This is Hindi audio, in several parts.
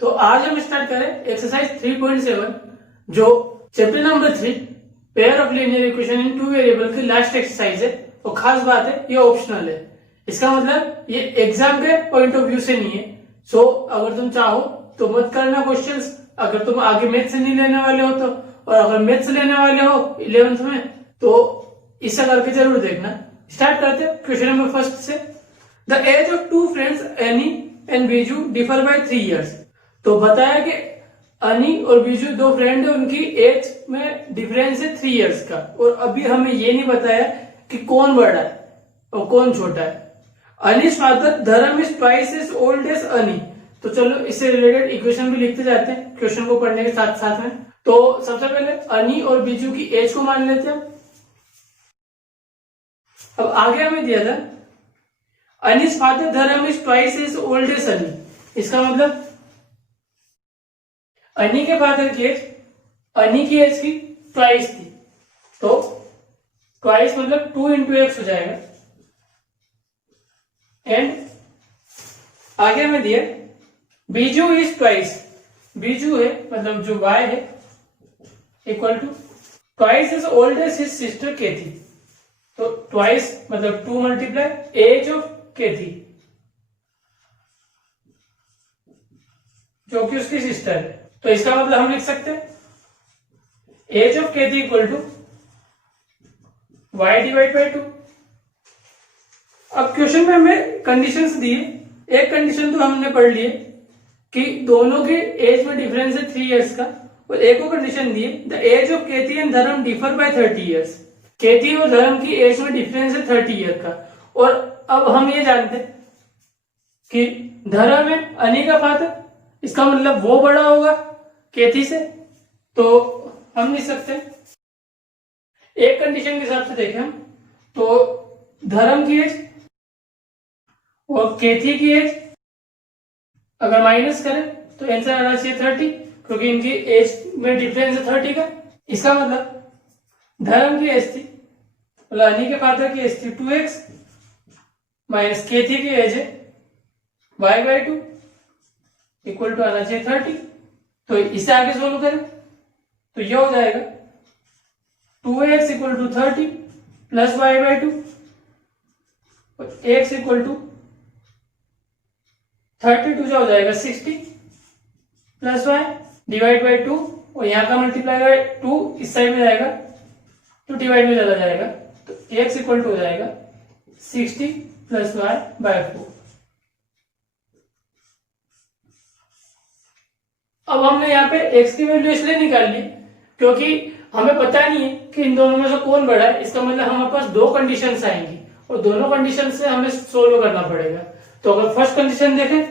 तो आज हम स्टार्ट करें एक्सरसाइज 3.7 जो chapter number 3 pair of linear equation in two variable की लास्ट एक्सरसाइज है। और खास बात है ये ऑप्शनल है, इसका मतलब ये एग्जाम के पॉइंट ऑफ व्यू से नहीं है। सो अगर तुम चाहो तो मत करना क्वेश्चंस, अगर तुम आगे मैथ्स नहीं लेने वाले हो तो, और अगर मैथ्स लेने वाले हो 11th में तो इससे करके जरूर देखना। स्टार्ट करते हैं क्वेश्चन नंबर फर्स्ट से। The age of two friends Annie and Biju differ by 3 years। तो बताया कि अनी और बीजू दो फ्रेंड है, उनकी एज में डिफरेंस है 3 years का। और अभी हमें ये नहीं बताया कि कौन बड़ा है और कौन छोटा है। Annie's father Dharam is twice as old as Annie. तो चलो इससे रिलेटेड इक्वेशन भी लिखते जाते हैं क्वेश्चन को पढ़ने के साथ साथ में। तो सबसे पहले अनी और बीजू की एज को मान लेते हैं। अब आगे हमें दिया था Annie's father Dharam is twice as old as Annie. इसका मतलब अनी के फादर की एज अनी की एज की ट्वाइस थी, तो ट्वाइस मतलब 2 into x हो जाएगा। एंड आगे हमें दिया बीजू इज ट्वाइस, बीजू है मतलब जो y है equal to twice is old age his sister Kathy. तो ट्वाइस मतलब 2 multiply एज ऑफ केथी जो कि उसकी सिस्टर है। तो इसका मतलब हम लिख सकते हैं age of Cathy equal to y divide by 2। अब क्वेश्चन में हमें कंडीशंस दिए, एक कंडीशन तो हमने पढ़ ली है कि दोनों के एज में डिफरेंस है 3 years का, और एक और कंडीशन दी है the age of Cathy and Dharam differ by 30 years। Cathy और धर्म की एज में डिफरेंस है 30 year का। और अब हम ये जानते हैं कि धर्म है अनी का फादर, इसका मतलब वो बड़ा होगा केथी से, तो हम लिख सकते हैं एक कंडीशन के हिसाब से देखें हम तो धर्म की एज और केथी की एज अगर माइनस करें तो आंसर आना चाहिए 30, क्योंकि इनकी एज में डिफरेंस है 30 का। इसका मतलब धर्म की एज थी मतलब अनी के फादर की एज थी 2x माइनस केथी की एज है y बाई 2 इक्वल टू आना चाहिए 30। तो इसे आगे सोल्व करें तो ये हो जाएगा 2x equal to 30 plus y by 2 और x इक्वल टू 32 जो हो जाएगा 60 प्लस y डिवाइड बाई 2, और यहाँ का मल्टीप्लाई बाई 2 इस साइड में जाएगा तो डिवाइड में चला जाएगा, तो x इक्वल टू हो जाएगा 60 प्लस y बाई 4। अब हमने यहाँ पे x की वैल्यू इसलिए निकाल ली क्योंकि हमें पता नहीं है कि इन दोनों में से कौन बड़ा है। इसका मतलब हमारे पास दो कंडीशंस आएंगी और दोनों कंडीशन से हमें सोल्व करना पड़ेगा। तो अगर फर्स्ट कंडीशन देखें,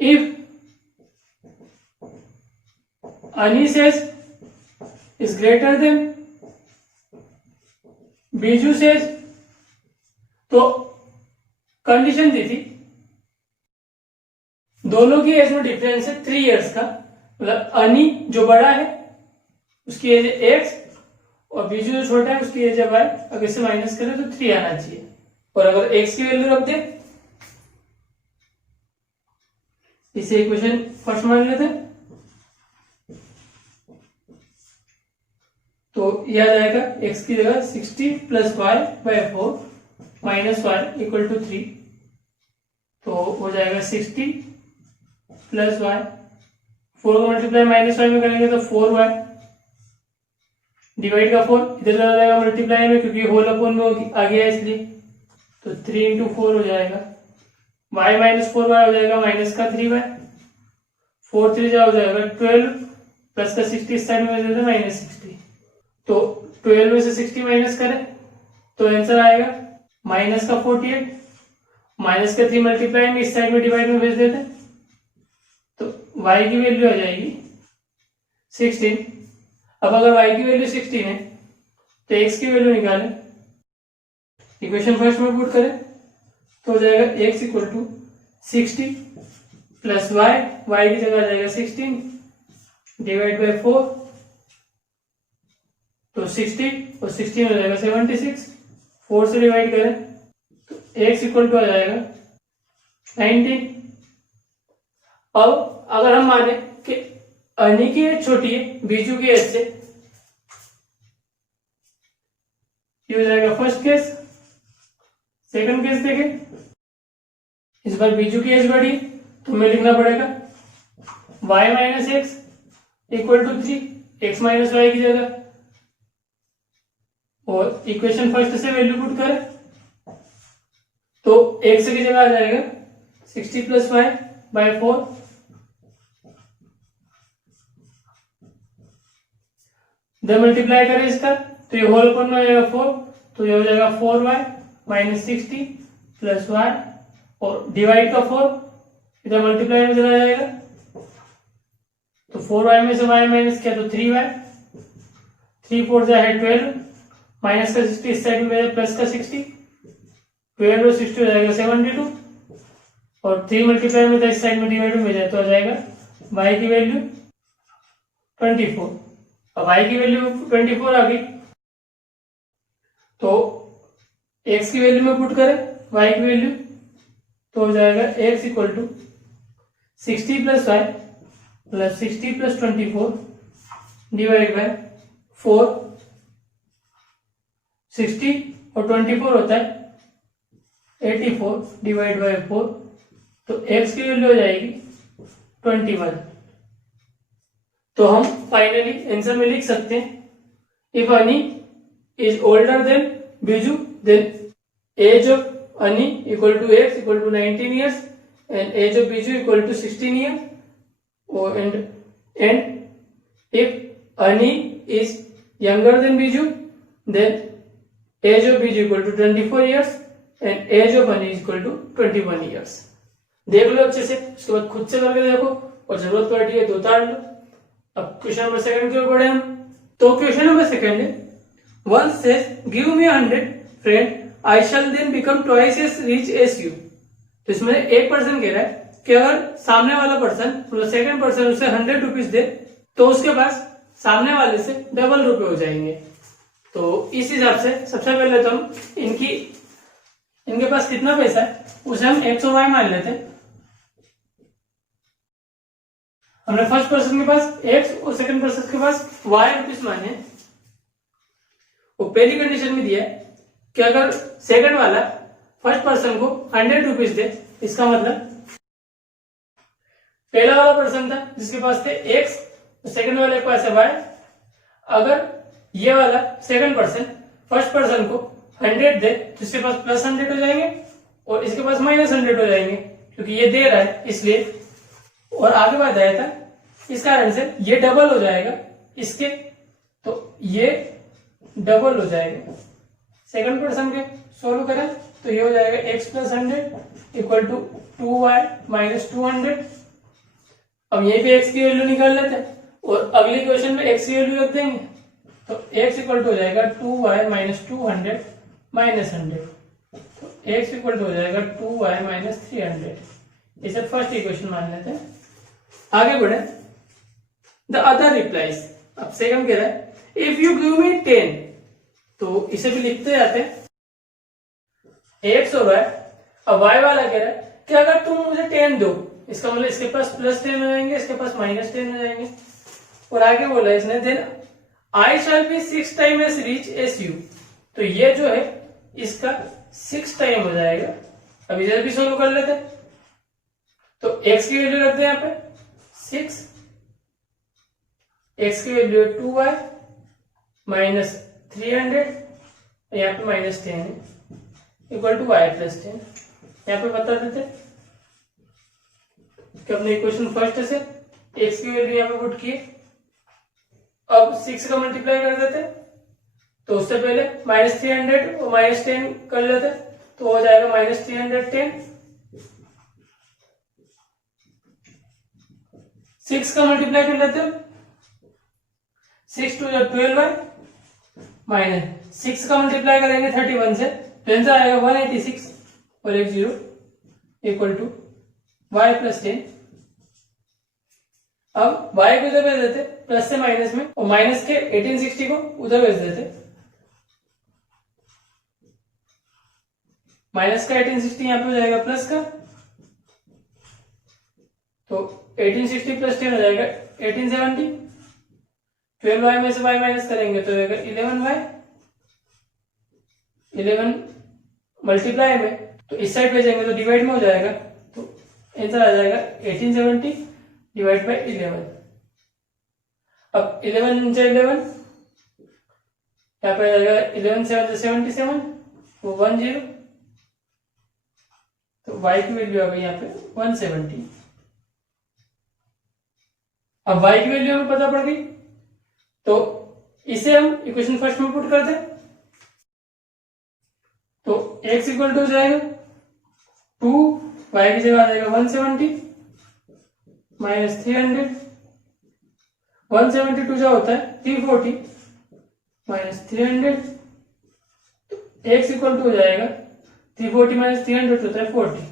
इफ अनी says is greater than Biju says, तो कंडीशन दी थी दोनों की एज में डिफरेंस है 3 years का, मतलब अनी जो बड़ा है उसकी एज है x और बीजू जो छोटा है उसकी एज है y। अगर इसे माइनस करें तो 3 आना चाहिए, और अगर x की वैल्यू रख दे इसे इक्वेशन फर्स्ट मान लेते हैं तो यह आ जाएगा x की जगह 60 plus y by 4 minus y equal to 3। तो हो जाएगा 60 प्लस y, 4 को मल्टीप्लाई माइनस y में करेंगे तो 4y डिवाइड का 4 इधर चला जाएगा मल्टीप्लाई में क्योंकि होल अपोन में आ गया इसलिए, तो 3 into 4 हो जाएगा y माइनस 4y हो जाएगा माइनस का 3y, 4 3 जा हो जाएगा 12 प्लस का 60 इस साइड में देते माइनस 60। तो 12 में से 60 माइनस करें तो आंसर आएगा माइनस का 48, माइनस का 3 मल्टीप्लाई में इस साइड में डिवाइड में भेज देते तो y की वैल्यू आ जाएगी 16। अब अगर y की वैल्यू 16 है तो x की वैल्यू निकालें, इक्वेशन फर्स्ट में पुट करें तो हो जाएगा x equal to 60 plus y की जगह आ जाएगा 16 डिवाइड बाई 4, तो 60 और 16 हो जाएगा 76, 4 से डिवाइड करें तो x इक्वल टू आ जाएगा 19। अब अगर हम माने कि अनी की एज छोटी है बीजू की एज से, ये हो जाएगा फर्स्ट केस। सेकंड केस देखें, इस बार बीजू की एज बढ़ी तो हमें लिखना पड़ेगा y minus x equal to 3, x minus y की जगह, और इक्वेशन फर्स्ट से वैल्यू पुट करें तो x की जगह आ जाएगा 60 प्लस वाई बाय 4। जब मल्टीप्लाई करें इसका तो ये होल कौन हो जाएगा 4, तो ये हो जाएगा 4y माइनस 60 प्लस वाई, और डिवाइड का 4 इधर मल्टीप्लाई में चला जाएगा तो 4y में से y माइनस किया तो 3y, 3 4 जाए 12, माइनस का 60 इस साइड में प्लस का 60, 12 और 60 हो जाएगा 72, और 3 मल्टीप्लाई में इस साइड में डिवाइड में जाए तो आ जाएगा y की वैल्यू 24। अब y की वैल्यू 24 आ गई तो x की वैल्यू में पुट करें y की वैल्यू तो हो जाएगा x equal to 60 plus y plus 60 plus 24 divide by 4। 60 और 24 होता है 84 डिवाइड बाय 4, तो x की वैल्यू हो जाएगी 21। तो हम फाइनली आंसर में लिख सकते हैं, if Annie is older than Biju then age of Annie equal to x equal to 19 years and age of Biju equal to 16 years. Oh, and if Ani is younger than Biju, then age of Biju equal to 24 years and age of Ani is equal to 21 years. देख लो अच्छे से, उसके बाद खुद से करके देखो और जरूरत पड़ी है तो उतार लो। अब क्वेश्चन नंबर सेकंड की ओर बढ़े हम। तो क्वेश्चन नंबर सेकंड है, one says give me 100 friend I shall then become twice as rich as you. तो इसमें एक पर्सन कह रहा है कि अगर सामने वाला पर्सन मतलब सेकंड पर्सन उसे 100 रुपीज दे तो उसके पास सामने वाले से डबल रुपए हो जाएंगे। तो इस हिसाब से सबसे पहले तो हम इनके पास कितना पैसा है उसे हम एक्स और वाई मान लेते हैं। हमने फर्स्ट पर्सन के पास एक्स और सेकंड पर्सन के पास वाई रुपीज माने। वो पहली कंडीशन में दिया है कि अगर सेकंड वाला फर्स्ट पर्सन को 100 रुपीज दे, इसका मतलब पहला वाला पर्सन था जिसके पास थे एक्स, सेकंड वाले के पास है वाई। अगर ये वाला सेकंड पर्सन फर्स्ट पर्सन को 100 दे तो इसके पास प्लस 100 हो जाएंगे और इसके पास माइनस 100 हो जाएंगे, क्योंकि ये दे रहा है इसलिए। और आगे बात आया था इस कारण से ये डबल हो जाएगा इसके, तो ये डबल हो जाएगा सेकंड पर्सन के। सोल्व करें तो ये हो जाएगा x plus 100 equal to 2y minus 200। अब यहीं पे x की वैल्यू निकाल लेते हैं और अगली क्वेश्चन में x की वैल्यू रख देंगे, तो x इक्वल टू हो जाएगा 2y माइनस 200 माइनस 100, तो x इक्वल टू हो जाएगा 2y माइनस 300। इसे फर्स्ट इक्वेशन मान लेते हैं। आगे बढ़े, द अदर रिप्लाइज। अब सेकंड कह रहा है इफ यू गिव मी 10, तो इसे भी लिखते जाते हैं एक्स और वाई। अब वाई वाला कह रहा है कि अगर तुम मुझे 10 दो, इसका मतलब इसके पास प्लस 10 हो जाएंगे, इसके पास माइनस 10 हो जाएंगे। और आगे बोला इसने then I shall be 6 time as rich as you, तो ये जो है इसका 6 टाइम हो जाएगा। अब इधर भी सोल्व कर लेते हैं, तो एक्स की वैल्यू रखते हैं यहाँ पे 6, एक्स की वैल्यू है 2y माइनस 300, यहाँ पे माइनस 10 है इक्वल टू y प्लस 10। यहाँ पे बता देते कि अपने इक्वेशन फर्स्ट से x की वैल्यू यहाँ पे पुट की। अब 6 का मल्टीप्लाई कर देते, तो उससे पहले माइनस 300 और माइनस 10 कर लेते, तो हो जाएगा माइनस 310। 6 का मल्टीप्लाई कर लेते, 6 टू 12y माइनस 6 का मल्टीप्लाई करेंगे 31 से, तो आंसर आएगा 186 और एक 0 इक्वल टू y प्लस 10। अब y को उधर भेज देते प्लस से माइनस में, और माइनस के 1860 को उधर भेज देते, माइनस का 1860 यहाँ पे हो जाएगा प्लस का, तो 1860 प्लस 10 हो जाएगा 1870। 12y में से y माइनस करेंगे तो होगा 11y, 11 मल्टीप्लाई में, तो इस साइड भेजेंगे तो डिवाइड में हो जाएगा, तो आंसर आ जाएगा 1870 डिवाइड बाई 11। अब 11 इंचा 11 यहाँ पे आ जाएगा 11 7 77, वो 10, तो y की वैल्यू आ गई यहाँ पे 170। अब y की वैल्यू हमें पता पड़ गई, तो इसे हम इक्वेशन फर्स्ट में पुट कर दें, तो x इक्वल टू हो जाएगा 2, y की जगह आ जाएगा 170 माइनस 300, 172 जो होता है 340 माइनस 300, तो x इक्वल टू हो जाएगा 340 माइनस 300 होता है 40।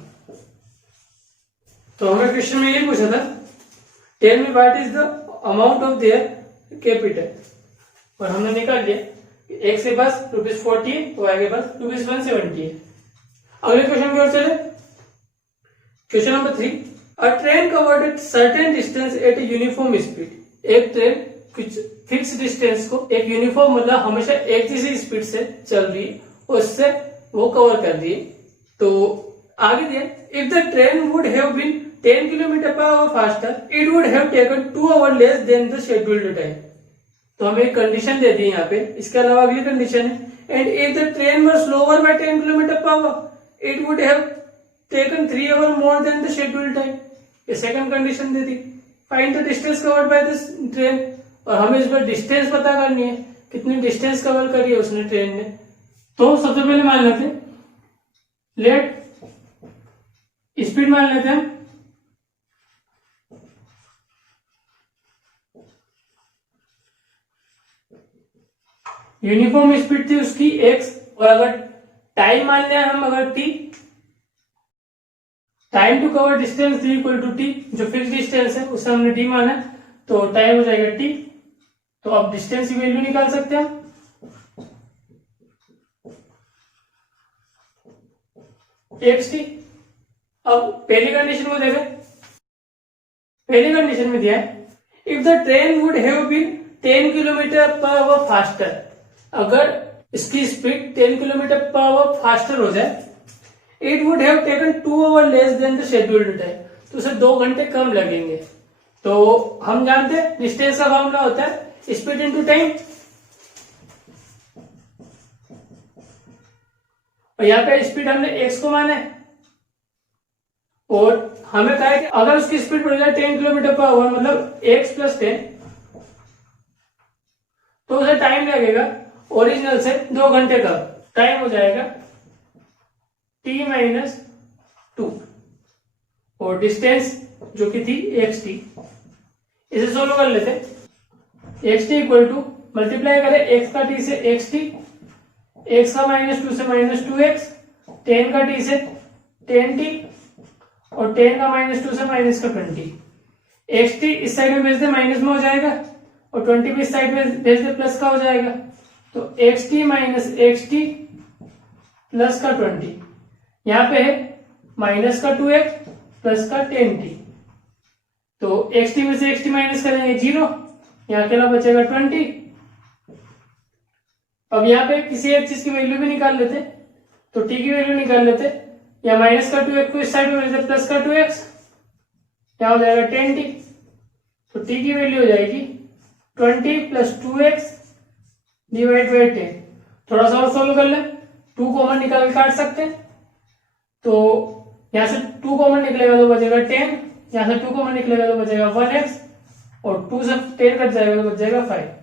तो हमें क्वेश्चन में ये पूछा था, tell me what is the amount of their capital, और हमने निकाल लिया एक के पास ₹40 है, तो y के पास ₹170 है। अगले क्वेश्चन की ओर चले, question number 3, a train covered at certain distance eight uniform speed. एक ट्रेन कुछ फिक्स डिस्टेंस को एक यूनिफॉर्म मतलब हमेशा एक जैसी स्पीड से चल रही है, उससे वो कवर कर रही है। तो आगे दिया, if the train would have been 10 kilometre per hour faster it would have taken 2 hour less than the scheduled time. तो हमें एक कंडीशन दे दी यहाँ पे, इसके अलावा अगली कंडीशन है, and if the train was slower by 10 kilometre per hour it would have taken 3 hour more than the scheduled time. ये सेकंड कंडीशन दे दी। Find the distance covered by this train, और हमें इस पर डिस्टेंस पता करनी है, कितनी डिस्टेंस कवर करी है उसने ट्रेन ने। तो सबसे पहले मान लेते हैं, लेट स्पीड मान लेते हैं, यूनिफॉर्म स्पीड थी उसकी x, और अगर टाइम मान लिया हम अगर t, time to cover distance t equal to t, जो फिक्स डिस्टेंस है उसे हमने d माना, तो टाइम हो जाएगा t। तो अब डिस्टेंस की वैल्यू निकाल सकते हैं हम, xt। अब पहली कंडीशन को देखें, पहली कंडीशन में दिया है, if the train would have been 10 kilometre per hour faster, अगर इसकी speed 10 kilometre per hour faster हो जाए, it would have taken 2 hour less than the scheduled time, तो उसे 2 घंटे कम लगेंगे। तो हम जानते हैं डिस्टेंस का फॉर्मूला होता है स्पीड इनटू टाइम, और यहाँ पे स्पीड हमने x को माना है, और हमें कहा है कि अगर उसकी स्पीड बढ़ जाए 10 किलोमीटर पर आवर मतलब x प्लस 10, तो उसे टाइम लगेगा ओरिजिनल से 2 घंटे का, टाइम हो जाएगा t माइनस 2, और डिस्टेंस जो कि थी xt। इसे सोल्व कर लेते, xt इक्वल टू मल्टीप्लाई करें x का t से xt, x का -2 से -2x, 10 का t से 10t, और 10 का -2 से -20। xt इस साइड में भेज दे माइनस में हो जाएगा, और 20 भी इस साइड में भेज दे प्लस का हो जाएगा, तो xt माइनस xt प्लस का 20, यहाँ पे है माइनस का 2x प्लस का 10t, तो xt में से xt माइनस करेंगे 0, यहाँ अकेला बचेगा 20। अब यहाँ पे किसी एक चीज की वैल्यू भी निकाल लेते, तो t की वैल्यू निकाल लेते, या माइनस का 2x को इस साइड में भेज प्लस का 2x, क्या हो जाएगा 10t, तो t की वैल्यू हो जाएगी 20 प्लस 2x डिवाइड बाई 10। थोड़ा सा और सोल्व कर ले, 2 कॉमन निकाल के काट सकते हैं, तो यहाँ से 2 कॉमन निकलेगा तो बचेगा 10, यहाँ से 2 कॉमन निकलेगा तो बचेगा 1x, और 2 से 10 कट जाएगा तो बच जाएगा 5।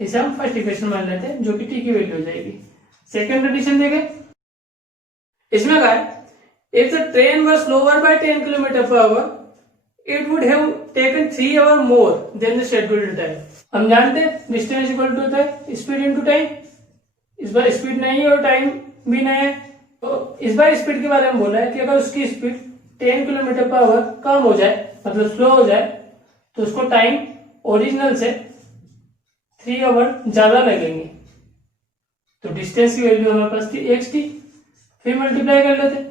इसे हम फर्स्ट इक्वेशन मान लेते हैं, जो कि t की वैल्यू हो जाएगी। सेकंड कंडीशन देखें, इसमें कहा है if the train was slower by 10 kilometre per hour it would have taken 3 hour more than the scheduled time. हम जानते हैं डिस्टेंस इक्वल टू होता है स्पीड इनटू टाइम, इस बार स्पीड नहीं है और टाइम भी नहीं है, तो इस बार स्पीड के बारे में बोला है कि अगर उसकी स्पीड 10 किलोमीटर पर आवर कम हो जाए मतलब स्लो हो जाए, तो उसको टाइम ओरिजिनल से 3 आवर ज्यादा लगेंगे। तो डिस्टेंस की वैल्यू हमारे पास थी xt, फिर मल्टीप्लाई कर लेते,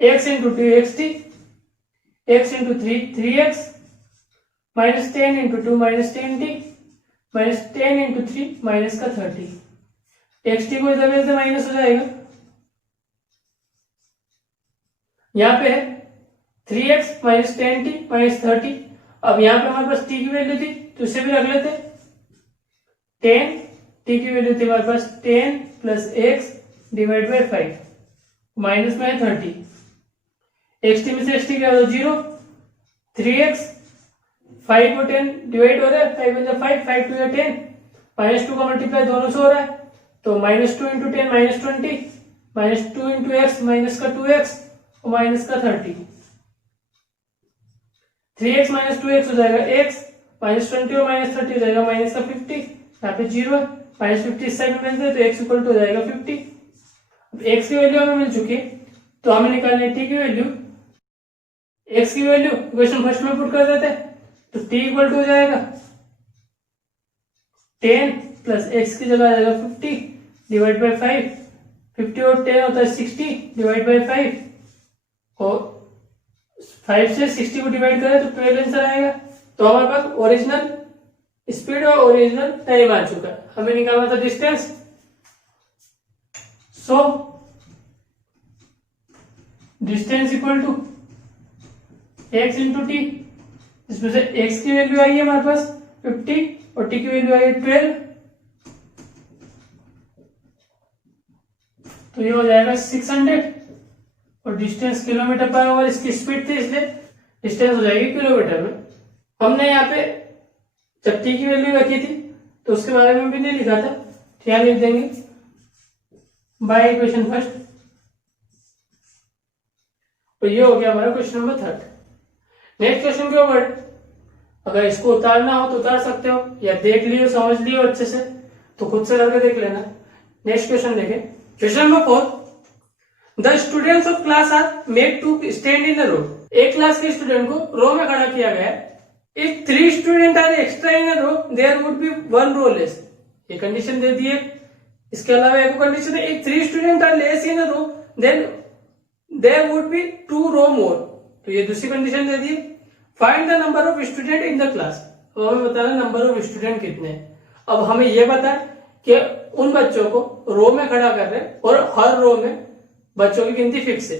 x into 2 x T, x into 3 minus 10 into 2 minus 10t minus 10 into 3 minus का 30। एक्स टी को इधर से माइनस हो जाएगा, यहाँ पे है 3x माइनस 10t माइनस 30। अब यहाँ पे हमारे पास t की वैल्यू थी तो इसे भी रख लेते, 10 t की वैल्यू थी हमारे पास 10 plus x divide by 5 minus में है 30। एक्स टी में से एक्स टी क्या होगा 0, 3x 5 और 10 डिवाइड हो रहा है, 5 × 5 5 2 10 माइनस 2 का मल्टीप्लाई दोनों से हो रहा है तो minus 2 into 10 minus 20 minus 2 into x minus का 2x और माइनस का 30। 3x माइनस 2x हो जाएगा x माइनस 20 और माइनस 30 हो जाएगा माइनस का 50, यहाँ पे 0 है, माइनस 50 इस साइड में भेज दे तो x इक्वल टू हो जाएगा 50। अब x की वैल्यू हमें मिल चुकी है तो हमें निकालनी है t की वैल्यू। x की वैल्यू इक्वेशन फर्स्ट में पुट कर देते तो t इक्वल टू हो जाएगा 10 प्लस x की जगह आ जाएगा 50 डिवाइड बाई 5, 50 और 10 होता है 60 डिवाइड बाई 5 और 5 से 60 को डिवाइड करें तो 12 आंसर आएगा। तो हमारे पास ओरिजिनल स्पीड और ओरिजिनल टाइम आ चुका है, हमें निकालना था distance. So distance equal to x into t, इसमें से x की वैल्यू आई है हमारे पास 50 और t की वैल्यू आई है 12 तो ये हो जाएगा 600 और डिस्टेंस किलोमीटर पर आवर, इसकी स्पीड थी इसलिए डिस्टेंस हो जाएगी किलोमीटर में। हमने यहाँ पे जब t की वैल्यू रखी थी तो उसके बारे में भी नहीं लिखा था, यहाँ लिख देंगे बाय इक्वेशन फर्स्ट। तो ये हो गया हमारा क्वेश्चन नंबर 3। नेक्स्ट क्वेश्चन के ऊपर अगर इसको उतारना हो तो उतार सकते हो या देख लियो समझ लियो अच्छे से तो खुद से करके देख लेना। नेक्स्ट क्वेश्चन देखें, question number 4, the students of class are made to stand in a row. एक क्लास के स्टूडेंट को रो में खड़ा किया गया है। If 3 student are extra in a row there would be 1 row less. ये कंडीशन दे दी है। इसके अलावा एक कंडीशन है, if 3 student are less in a row then there would be 2 row more. तो ये दूसरी कंडीशन दे दी है। Find the number of student in the class. तो हमें बताना नंबर ऑफ स्टूडेंट कितने हैं। अब हमें यह पता है कि उन बच्चों को रो में खड़ा कर रहे हैं और हर रो में बच्चों की गिनती फिक्स है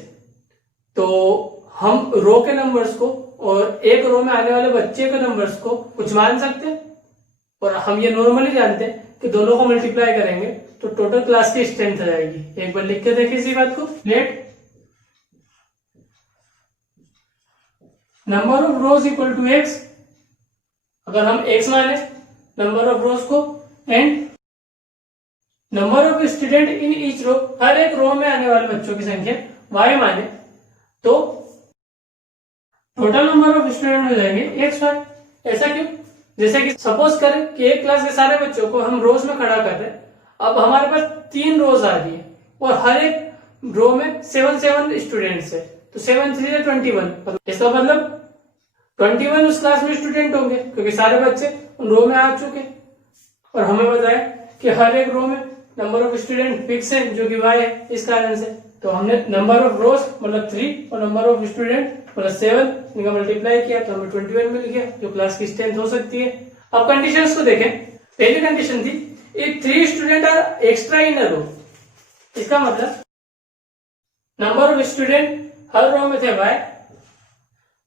तो हम रो के नंबर्स को और एक रो में आने वाले बच्चे के नंबर्स को कुछ मान सकते हैं और हम ये नॉर्मली जानते हैं कि दोनों को मल्टीप्लाई करेंगे तो टोटल क्लास की स्ट्रेंथ आ जाएगी। एक बार लिख के देखिए इसी बात को। Let number of rows equal to x, अगर हम x माने नंबर ऑफ रोज को and number of student in each row, हर एक रो में आने वाले बच्चों की संख्या y माने तो टोटल नंबर ऑफ स्टूडेंट हो जाएंगे x y। ऐसा क्यों? जैसे कि सपोज करें कि एक क्लास के सारे बच्चों को हम रोज में खड़ा कर रहे हैं। अब हमारे पास 3 रोज आ रही है और हर एक रो में 7 स्टूडेंट्स है तो 7 3 है 21। इसका मतलब 21 उस क्लास में स्टूडेंट होंगे क्योंकि सारे बच्चे उन रो में आ चुके और हमें बताया कि हर एक रो में नंबर ऑफ स्टूडेंट फिक्स है जो कि y है। इस कारण से तो हमने नंबर ऑफ रोज मतलब 3 और नंबर ऑफ स्टूडेंट मतलब 7 इनका मल्टीप्लाई किया तो हमें 21 मिल गया जो क्लास की स्ट्रेंथ हो सकती है। अब कंडीशंस को देखें। पहली कंडीशन थी if 3 student are extra in a रो। इसका मतलब नंबर ऑफ स्टूडेंट हर रो में थे y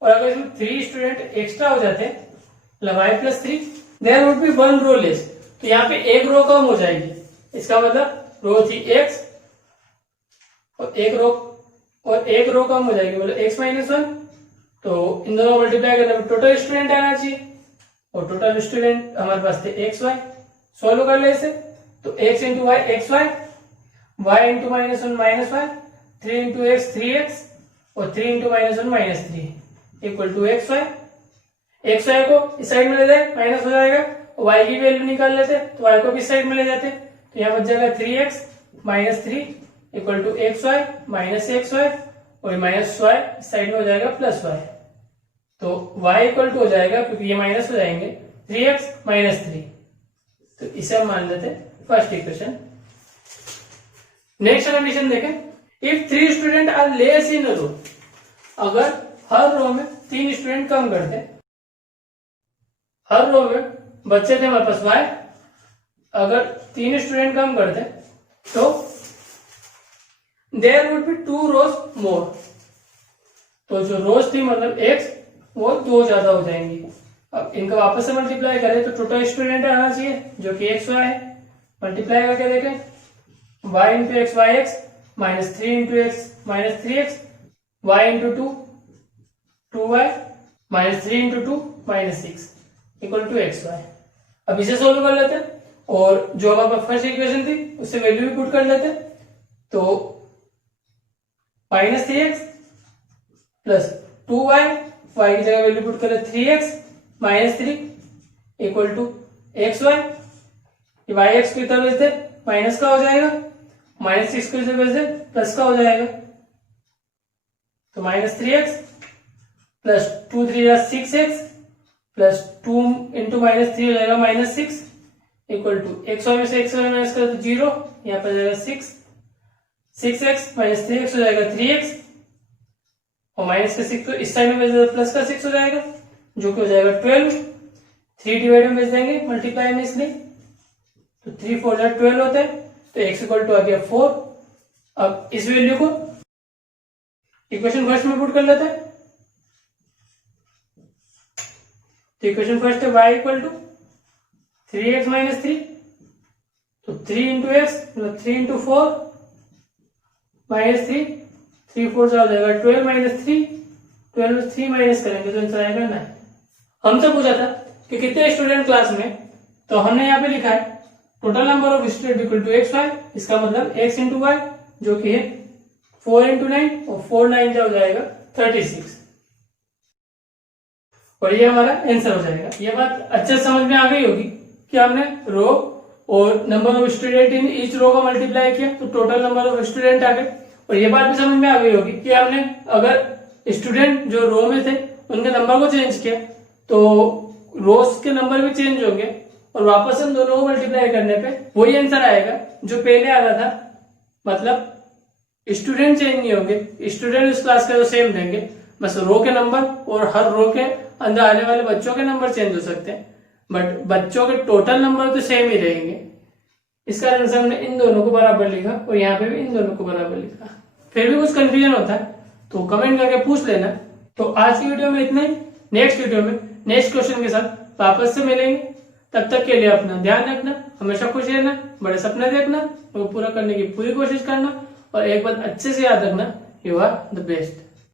और अगर इसमें 3 स्टूडेंट एक्स्ट्रा हो जाते मतलब y plus 3 there would be 1 row less. तो यहाँ पे एक रो कम हो जाएगी। इसका मतलब रो थी x और एक रो कम हो जाएगी मतलब x माइनस 1। तो इन दोनों को मल्टीप्लाई करने पर टोटल स्टूडेंट आना चाहिए और टोटल स्टूडेंट हमारे पास थे एक्स वाई। सोल्व कर ले इसे तो x into y x y, y into minus 1 minus y, 3 into x 3x और 3 into minus 1 minus 3 equal to x y. X y को इस साइड में ले जाए माइनस हो जाएगा, y की वैल्यू निकाल लेते तो y को भी साइड में ले जाते तो यहाँ बच जाएगा 3x minus 3 equal to x y minus x y और माइनस वाई इस साइड में हो जाएगा प्लस वाई। तो y इक्वल टू हो जाएगा क्योंकि ये माइनस हो जाएंगे 3x माइनस 3। तो इसे हम मान लेते फर्स्ट इक्वेशन। नेक्स्ट कंडीशन देखें, if 3 student are less in row, अगर हर रो में 3 स्टूडेंट कम करते, हर रो में बच्चे थे हमारे पास y, अगर 3 स्टूडेंट कम करते तो देयर वुड बी 2 रोज मोर, तो जो रोज थी मतलब x वो 2 ज्यादा हो जाएंगी। अब इनका वापस से मल्टीप्लाई करें तो टोटल स्टूडेंट आना चाहिए जो कि x y है, मल्टीप्लाई करके देखें y into x y x minus 3 into x minus 3x, y into 2 2y minus 3 into 2 minus 6 equal to x y. अब इसे सोल्व कर लेते हैं और जो हमारे फर्स्ट इक्वेशन थी उससे वैल्यू भी पुट कर लेते हैं, तो minus 3x plus 2y, y की जगह वैल्यू पुट करें 3x minus 3 equal to x y, y x की तरफ से माइनस का हो जाएगा, माइनस 6 की जगह से प्लस का हो जाएगा, तो minus 3x plus 2 3 6x plus 2 into minus 3 हो जाएगा minus 6 equal to x y में से एक्स वाई माइनस कर तो 0, यहाँ पर जाएगा 6x माइनस 3x हो जाएगा 3x और माइनस का 6 तो इस साइड में प्लस का 6 हो जाएगा जो कि हो जाएगा 12, 3 डिवाइड में भेज देंगे मल्टीप्लाई में इसलिए, तो 3 4 12 होता है, तो x इक्वल टू आ गया 4। अब इस वैल्यू को इक्वेशन फर्स्ट में पुट कर लेते हैं, तो इक्वेशन फर्स्ट है y equal to 3x minus 3, तो 3 इंटू एक्स मतलब 3 इंटू 4 माइनस 3, 3 4 हो जाएगा 12 माइनस 3, 12 में 3 माइनस करेंगे तो आंसर आएगा 9। हमसे पूछा था कि कितने स्टूडेंट क्लास में, तो हमने यहाँ पे लिखा है total number of student equal to x y, इसका मतलब x इंटू वाई जो कि है 4 इंटू 9 और 4 9 हो जाएगा 36 और ये हमारा आंसर हो जाएगा। ये बात अच्छे से समझ में आ गई होगी कि हमने रो और number of student in each row का मल्टीप्लाई किया तो टोटल नंबर ऑफ स्टूडेंट आ गए, और ये बात भी समझ में आ गई होगी कि हमने अगर स्टूडेंट जो रो में थे उनके नंबर को चेंज किया तो रोज के नंबर भी चेंज होंगे और वापस इन दोनों को मल्टीप्लाई करने पे वही आंसर आएगा जो पहले आ रहा था, मतलब स्टूडेंट चेंज नहीं होंगे, स्टूडेंट उस क्लास के तो सेम रहेंगे, बस रो के नंबर और हर रो के अंदर आने वाले बच्चों के नंबर चेंज हो सकते हैं, बट बच्चों के टोटल नंबर तो सेम ही रहेंगे। इस कारण से हमने इन दोनों को बराबर लिखा और यहाँ पे भी इन दोनों को बराबर लिखा। फिर भी कुछ कंफ्यूजन होता है तो कमेंट करके पूछ लेना। तो आज की वीडियो में इतना ही, नेक्स्ट वीडियो में नेक्स्ट क्वेश्चन के साथ वापस से मिलेंगे। तब तक के लिए अपना ध्यान रखना, हमेशा खुश रहना, बड़े सपने देखना और पूरा करने की पूरी कोशिश करना, और एक बात अच्छे से याद रखना, यू आर द बेस्ट।